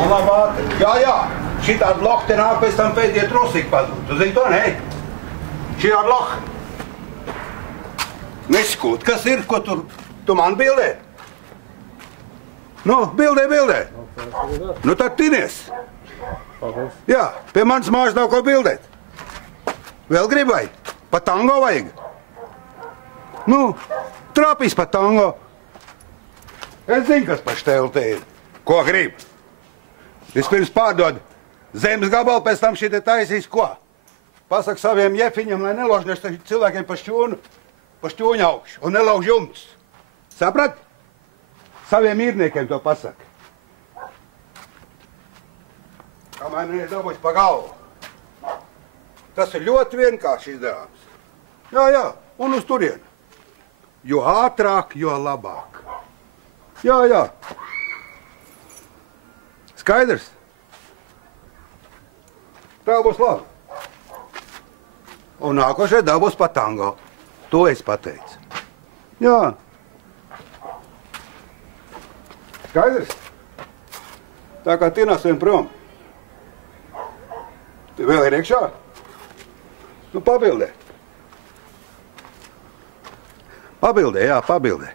Un labi ātri. Jā. Šitādi lohi te nāk pēc tam pēdējie trosīgi padūt. Tu zini to, ne? Šitādi lohi. Neskūt, kas ir, ko tu man bildē? Nu, bildē. Nu, tad tinies. Jā, pie manas mājas nav ko bildēt. Vēl gribai? Pa tango vajag? Nu, trāpīs pa tango. Es zinu, kas pa štēlu te ir. Ko grib? Vispirms pārdod zemes gabalu, pēc tam šī te taisīs ko? Pasaka saviem jefiņam, lai neložnies cilvēkiem pa šķūņu augšu un nelauž jumtus. Saprat? Saviem īrniekiem to pasaka. Kamēr neiedabūs pa galvu. Tas ir ļoti vienkārši izdarāms. Jā, un uz turieni. Jo ātrāk, jo labāk. Jā. Skaidrs? Tā būs labi. Un nākošais dabūs pa tango. To es pateicu. Jā. Skaidrs? Tā kā tinās vien prom. Tu vēl ir iekšā? Nu, pabildē. Pabildē.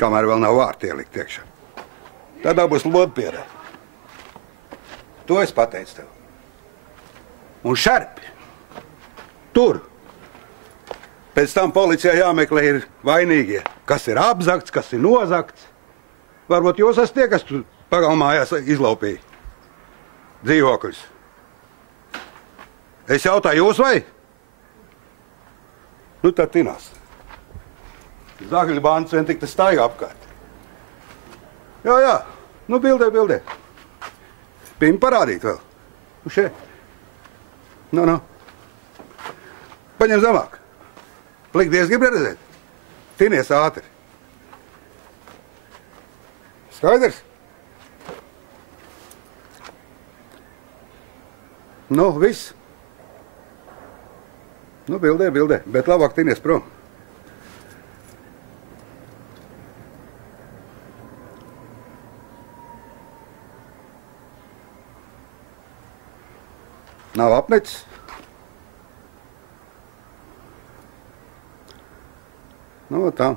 Kamēr vēl nav vārti ielikt iekšā. Tādā būs lodpierē. To es pateicu tev. Un šarpi. Tur. Pēc tam policijā jāmeklē ir vainīgie. Kas ir apzakts, kas ir nozakts. Varbūt jūs esat tie, kas tu pagalmājās izlaupīja dzīvokļus. Es jautāju jūs vai? Nu, tad tinās. Zagļu bandas vien tik te staigā apkārt. Jā. Nu, bildē. Pīm parādīt vēl. Nu, šeit. Nu. Paņem zemāk. Plikdies grib redzēt. Tinies ātri. Skaidrs? Nu, viss. Nu, bildē. Bet labāk tinies prom. Nav apnicis? Nu, tā.